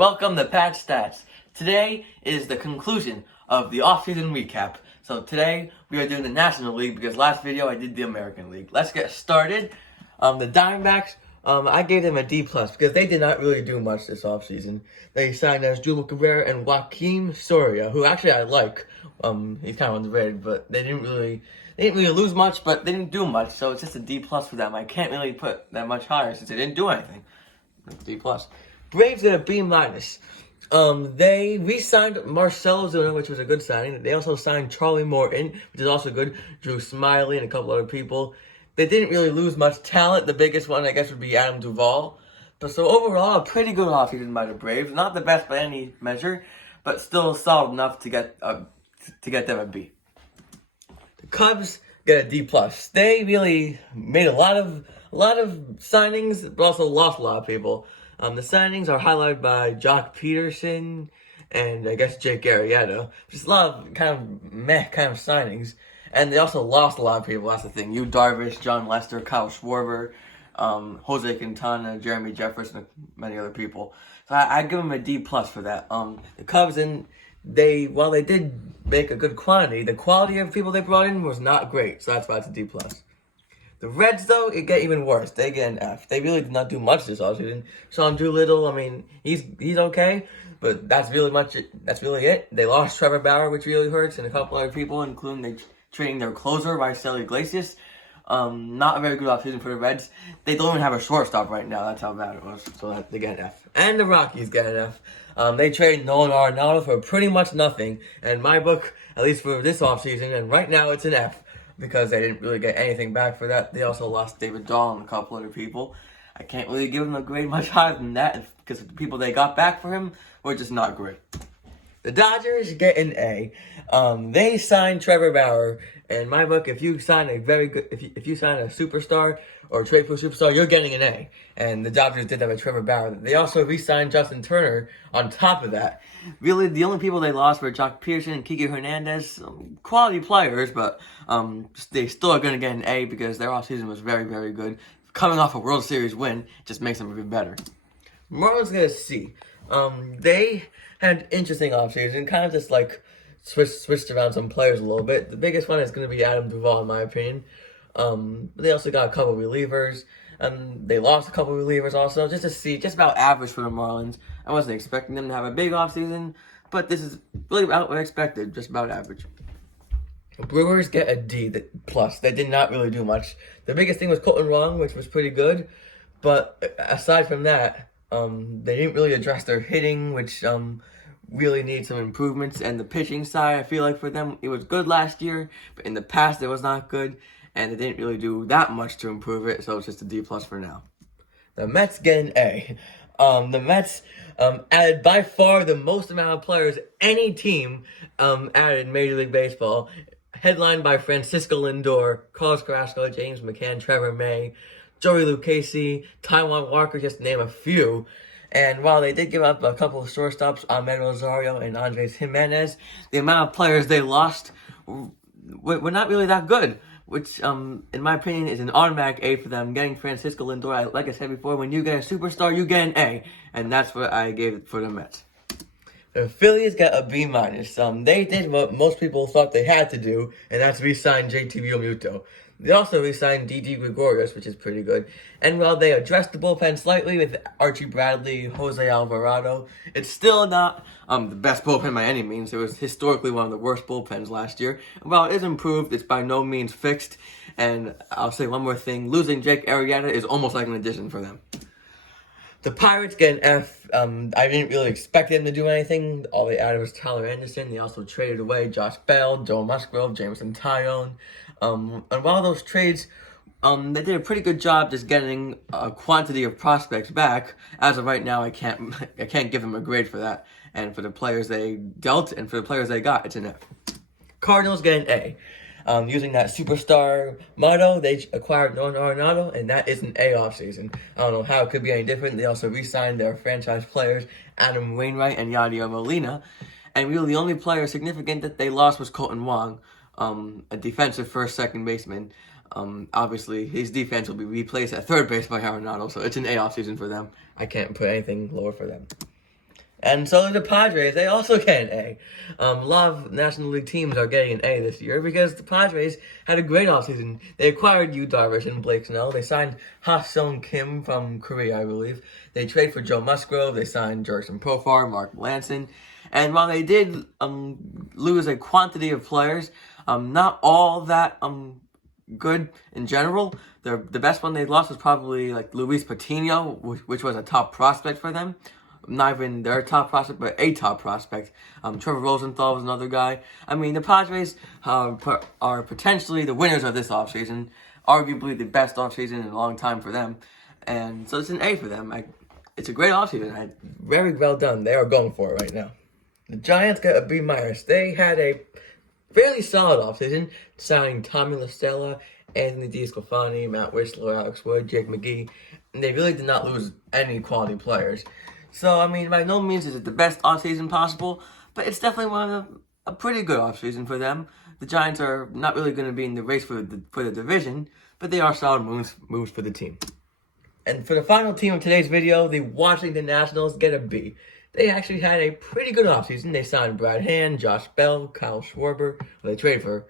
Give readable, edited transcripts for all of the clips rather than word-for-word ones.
Welcome to Patch Stats. Today is the conclusion of the offseason recap. So today we are doing the National League because last video I did the American League. Let's get started. The Diamondbacks, I gave them a D+ because they did not really do much this offseason. They signed as Jubal Cabrera and Joaquin Soria, who actually I like. He's kind of underrated, but they didn't really lose much, but they didn't do much. So it's just a D+ for them. I can't really put that much higher since they didn't do anything. D+. Braves get a B-. They re-signed Marcell Ozuna, which was a good signing. They also signed Charlie Morton, which is also good. Drew Smiley and a couple other people. They didn't really lose much talent. The biggest one, I guess, would be Adam Duvall. But so overall, a pretty good offseason by the Braves. Not the best by any measure, but still solid enough to get them a B. The Cubs get a D+. They really made a lot of signings, but also lost a lot of people. The signings are highlighted by Jock Peterson and I guess Jake Arrieta. Just a lot of kind of signings. And they also lost a lot of people, that's the thing. Yu Darvish, John Lester, Kyle Schwarber, Jose Quintana, Jeremy Jefferson, and many other people. So I give them a D+ for that. The Cubs, while they did make a good quantity, the quality of people they brought in was not great. So that's why it's a D+. The Reds, though, it get even worse. They get an F. They really did not do much this offseason. Sean Doolittle, I mean, he's okay, but that's really it. They lost Trevor Bauer, which really hurts, and a couple other people, including they trading their closer, Raisel Iglesias. Not a very good offseason for the Reds. They don't even have a shortstop right now. That's how bad it was. So they get an F. And the Rockies get an F. They traded Nolan Arenado for pretty much nothing. And in my book, at least for this offseason, and right now it's an F, because they didn't really get anything back for that. They also lost David Dahl and a couple other people. I can't really give them a grade much higher than that because the people they got back for him were just not great. The Dodgers get an A. They signed Trevor Bauer. In my book, if you sign a superstar or trade for a superstar, you're getting an A. And the Dodgers did that with Trevor Bauer. They also re-signed Justin Turner on top of that. Really, the only people they lost were Jock Peterson and Kike Hernandez. Quality players, but they still are going to get an A because their offseason was very, very good. Coming off a World Series win just makes them even better. Marlins get a C. They had interesting offseason, kind of just like switched around some players a little bit. The biggest one is going to be Adam Duvall, in my opinion. They also got a couple relievers. They lost a couple relievers also. Just a C, just about average for the Marlins. I wasn't expecting them to have a big offseason, but this is really about what I expected, just about average. The Brewers get a D+. They did not really do much. The biggest thing was Colton Wong, which was pretty good. But aside from that, they didn't really address their hitting, which really needs some improvements. And the pitching side, I feel like for them, it was good last year, but in the past it was not good. And they didn't really do that much to improve it, so it's just a D+ for now. The Mets get an A. The Mets added by far the most amount of players any team added in Major League Baseball. Headlined by Francisco Lindor, Carlos Carrasco, James McCann, Trevor May, Joey Lucchesi, Taijuan Walker, just to name a few. And while they did give up a couple of shortstops, Ahmed Rosario and Andres Jimenez, the amount of players they lost were not really that good, which, in my opinion, is an automatic A for them. Getting Francisco Lindor, like I said before, when you get a superstar, you get an A, and that's what I gave it for the Mets. The Phillies got a B-. They did what most people thought they had to do, and that's re-sign JT Realmuto. They also re-signed Didi Gregorius, which is pretty good. And while they addressed the bullpen slightly with Archie Bradley, Jose Alvarado, it's still not the best bullpen by any means. It was historically one of the worst bullpens last year. And while it is improved, it's by no means fixed. And I'll say one more thing. Losing Jake Arrieta is almost like an addition for them. The Pirates get an F. I didn't really expect them to do anything. All they added was Tyler Anderson. They also traded away Josh Bell, Joe Musgrove, Jameson Taillon. And while those trades, they did a pretty good job just getting a quantity of prospects back. As of right now, I can't give them a grade for that. And for the players they dealt and for the players they got, it's an F. Cardinals get an A. Using that superstar motto, they acquired Nolan Arenado, and that is an A offseason. I don't know how it could be any different. They also re-signed their franchise players, Adam Wainwright and Yadier Molina. And really the only player significant that they lost was Colton Wong, a defensive first, second baseman. Obviously, his defense will be replaced at third base by Arenado, so it's an A offseason for them. I can't put anything lower for them. And so did the Padres. They also get an A. A lot of National League teams are getting an A this year because the Padres had a great offseason. They acquired Yu Darvish and Blake Snell. They signed Ha-Seong Kim from Korea, I believe. They traded for Joe Musgrove. They signed Jurickson Profar, Mark Melanson. And while they did lose a quantity of players, not all that good in general. The best one they lost was probably like Luis Patino, which was a top prospect for them. Not even their top prospect, but a top prospect. Trevor Rosenthal was another guy. I mean, the Padres are potentially the winners of this offseason. Arguably the best offseason in a long time for them. And so it's an A for them. It's a great offseason. Very well done. They are going for it right now. The Giants got a B-. They had a fairly solid offseason, signing Tommy La Stella, Anthony DeSclafani, Matt Whistler, Alex Wood, Jake McGee, and they really did not lose any quality players. So, I mean, by no means is it the best offseason possible, but it's definitely a pretty good offseason for them. The Giants are not really going to be in the race for the division, but they are solid moves for the team. And for the final team of today's video, the Washington Nationals get a B. They actually had a pretty good offseason. They signed Brad Hand, Josh Bell, Kyle Schwarber. Well, they traded for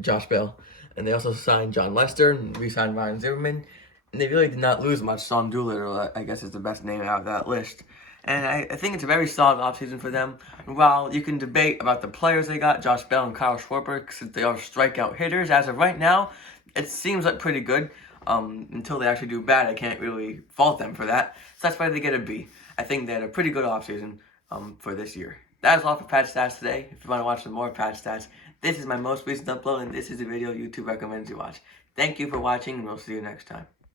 Josh Bell. And they also signed John Lester and re-signed Ryan Zimmerman. And they really did not lose much. Son Doolittle, I guess, is the best name out of that list. And I think it's a very solid offseason for them. And while you can debate about the players they got, Josh Bell and Kyle Schwarber, since they are strikeout hitters, as of right now, it seems like pretty good. Until they actually do bad, I can't really fault them for that. So that's why they get a B. I think they had a pretty good offseason for this year. That is all for Patch Stats today. If you want to watch some more Patch Stats, this is my most recent upload, and this is the video YouTube recommends you watch. Thank you for watching, and we'll see you next time.